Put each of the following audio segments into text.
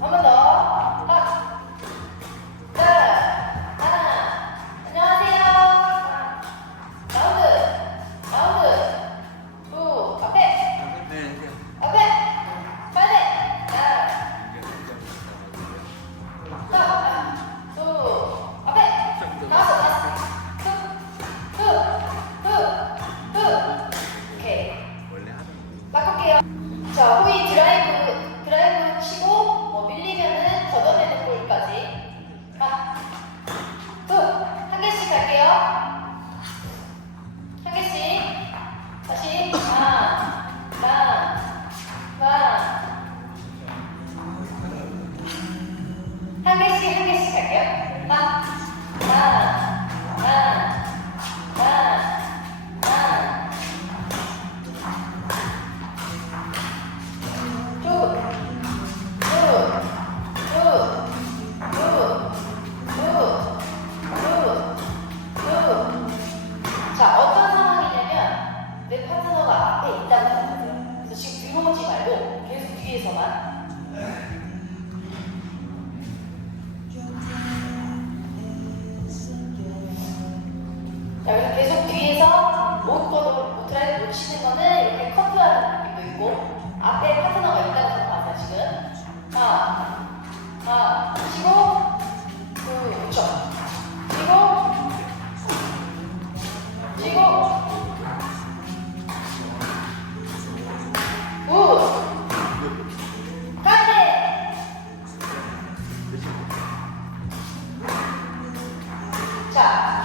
한번 더. 자,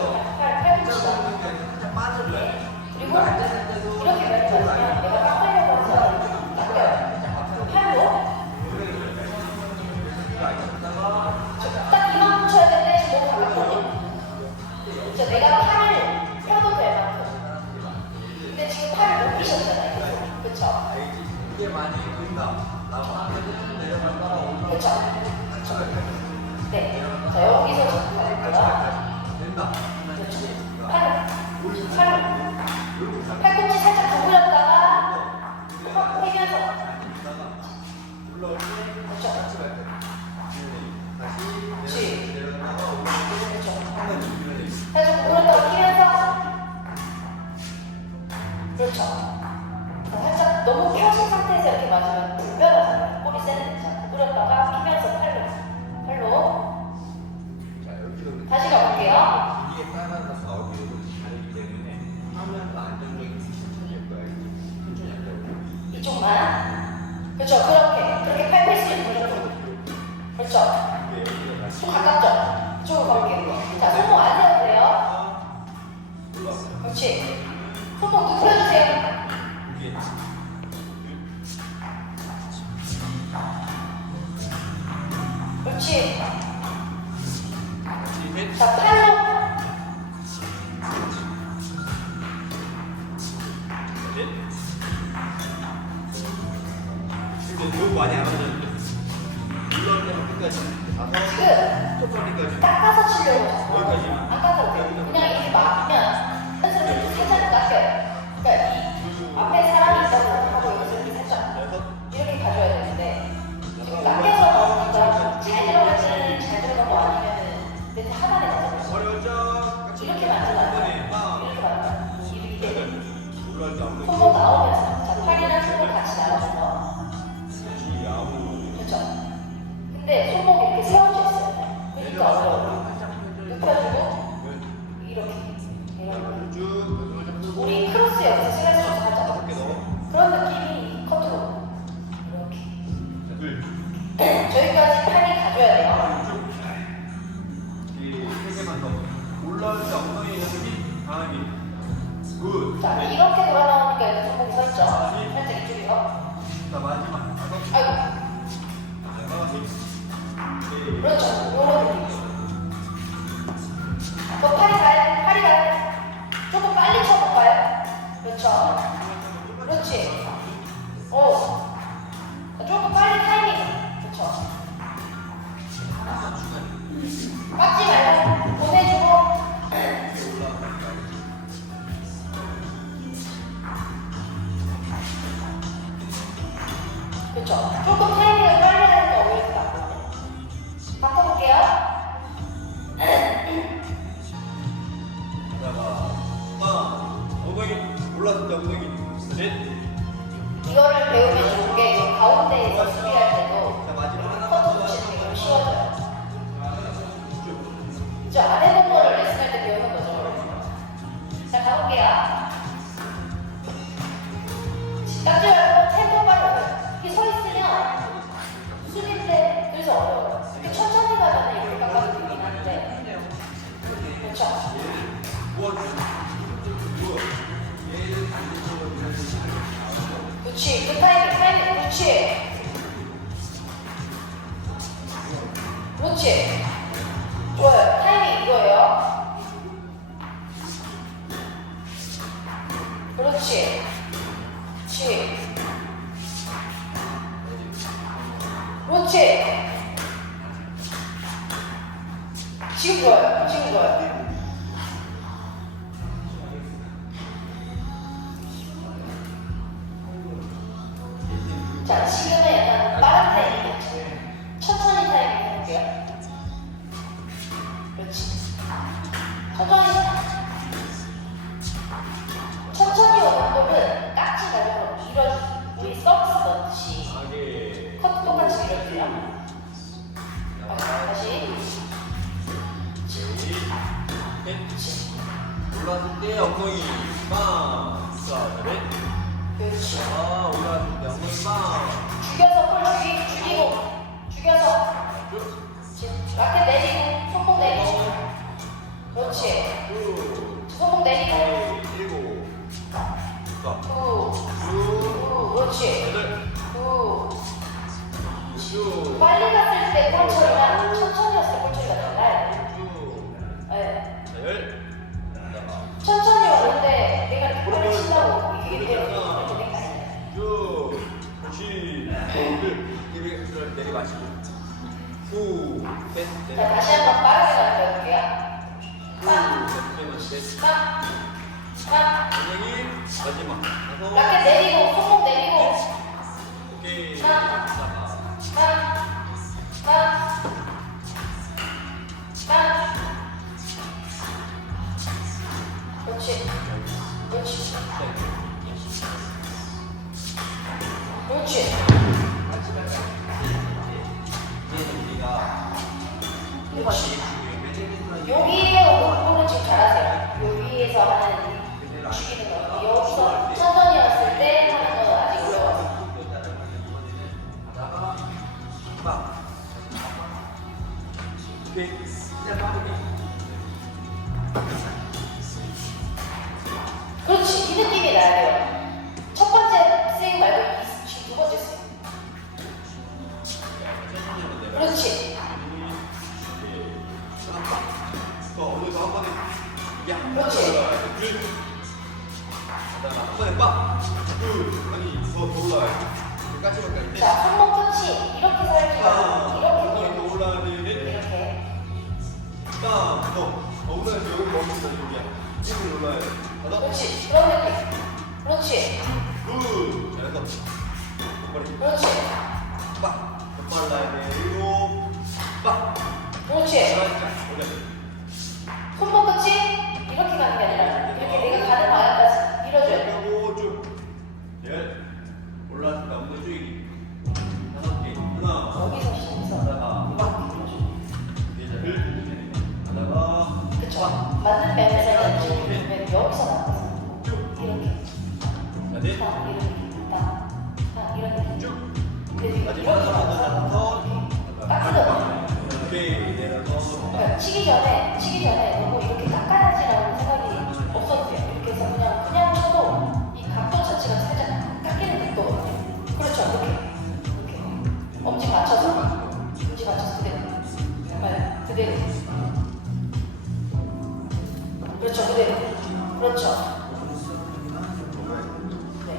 Coba, coba. Cepat sudah. Coba aja satu 자, 다시 한번 빠르게 만들어볼게요. 그렇지. 그렇지. 그렇지. 여기 맞는 멤버는 이렇게 여기서 나와서 아, 이렇게. 아, 아, 어디? 딱 이렇게. 딱, 딱 이렇게. 쭉. 마지막 하나 딱 뜯어 오케이 내려서. 그러니까 치기 전에 치기 전에 너무 이렇게 깎아야지라는 생각이 없었대요. 이렇게 해서 그냥 그냥 쳐도 이 각도 자체가 살짝 깎이는 각도 그렇죠? 이렇게. 그렇죠, 그대로. 그렇죠. 네.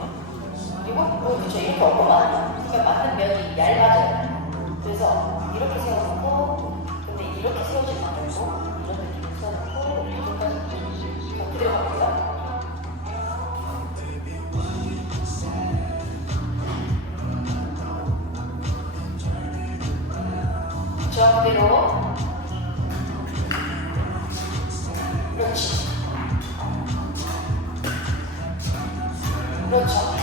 이거? 어, 그쵸, 이렇게 없구만. 그러니까 맞는 면이 얇아져요. 그래서 이렇게 세워놓고, 근데 이렇게 세워지면 안 되고, 이렇게 세워놓고, 이렇게까지 어, 그대로 갈게요. 그대로 그렇죠. 그렇지.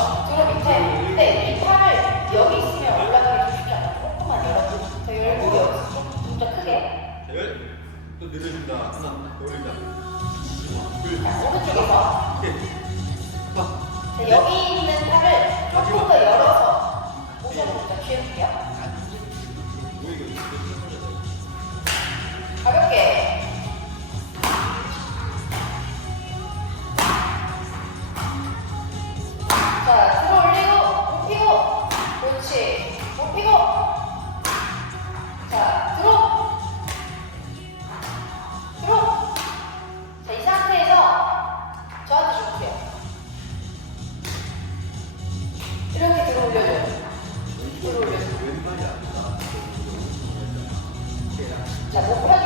그렇죠. 그럼 밑에 근데 이 팔을 여기 있으면 올라가기 쉽지 않아. 조금만 열어줘. 더 열고 여기 좀- 진짜 크게. 열. 또 늘어진다 하나. 올린다. 둘. 자, 오른쪽에서. 오케이. 자, 자, 여기 Gracias.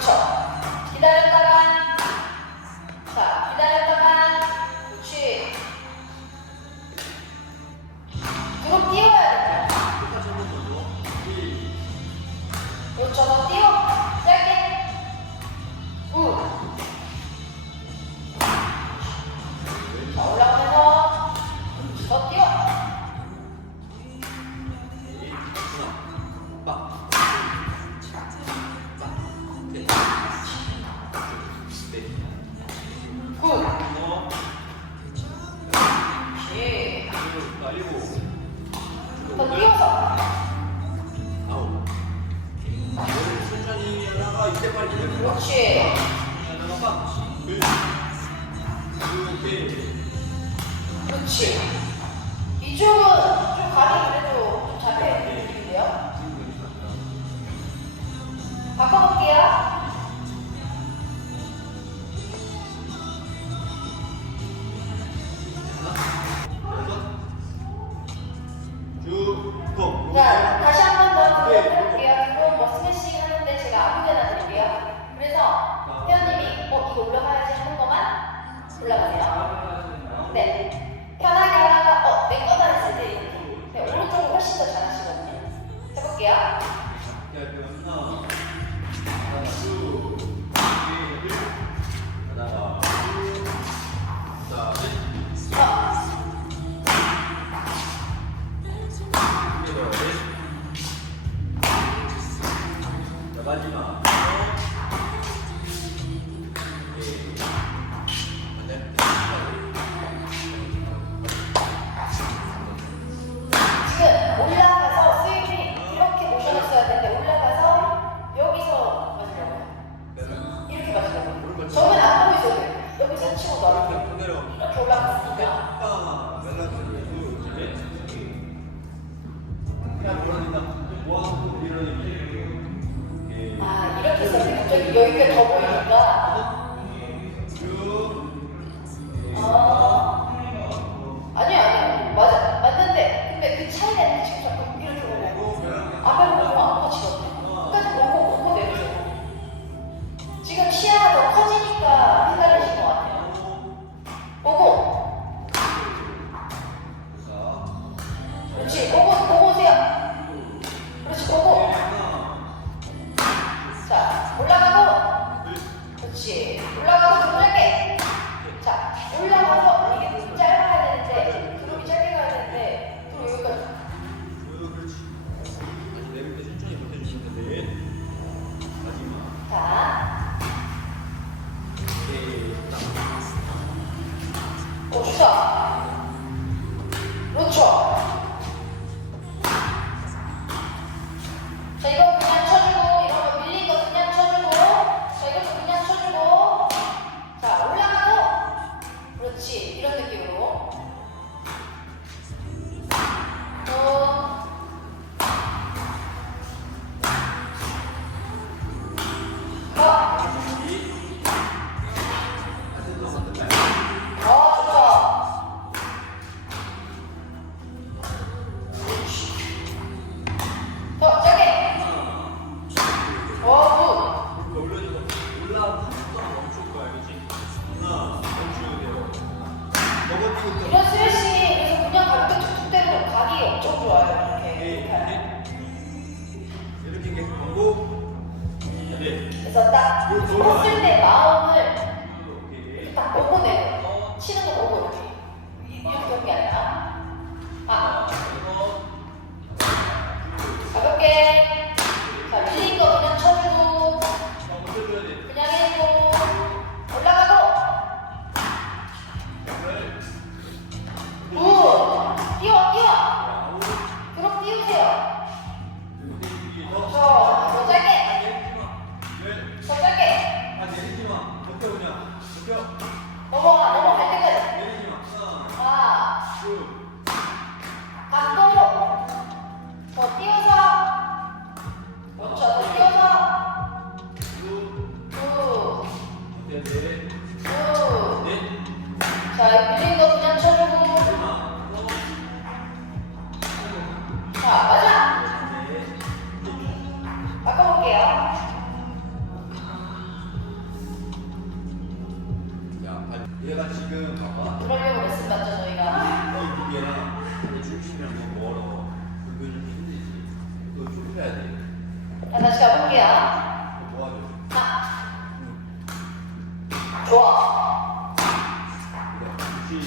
그렇죠? 기다렸다가 그렇지. 이쪽은 좀 감이 그래도 좀 잡혀 있는 느낌인데요. 바꿔볼게요. 마지막. 여기가 더 보이니까. 아. 아니, 아니. 맞아. 맞는데. 근데 그 차이가 있는데 지금 자꾸 이렇게 보려고. 앞에 보면 아빠 지금. 끝까지 보고 보고 내려줘. 지금 시야가 더 커지니까 헷갈리신 것 같아요. 보고. 그렇지, 보고.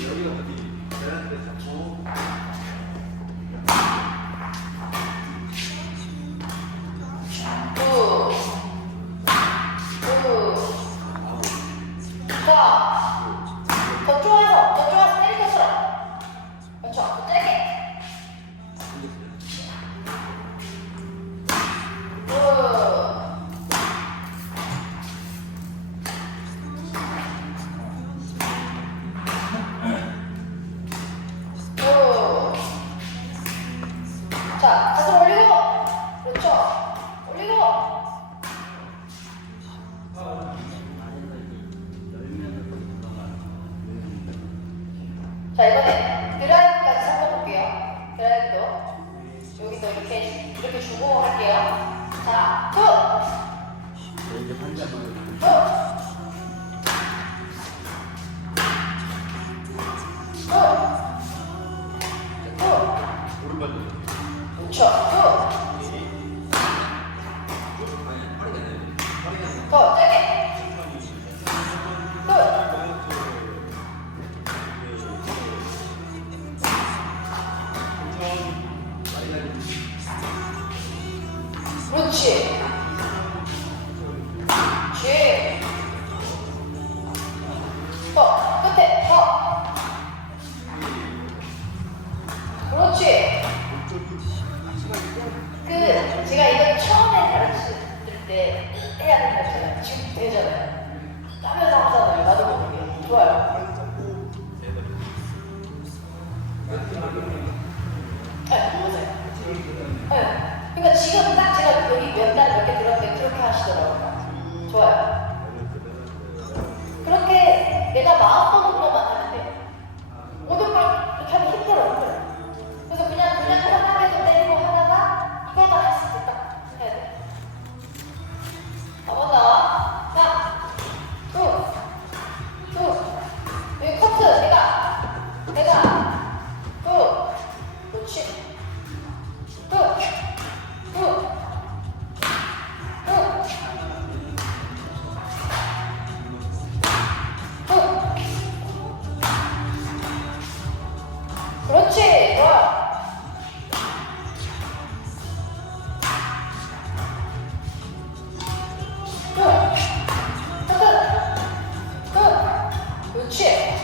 여기가 어디? 내한테 잡고. 그러니까 지금 딱 제가 여기 몇달 이렇게 들었는데 그렇게 하시더라고요. 좋아요. 그렇게 내가 마음 切。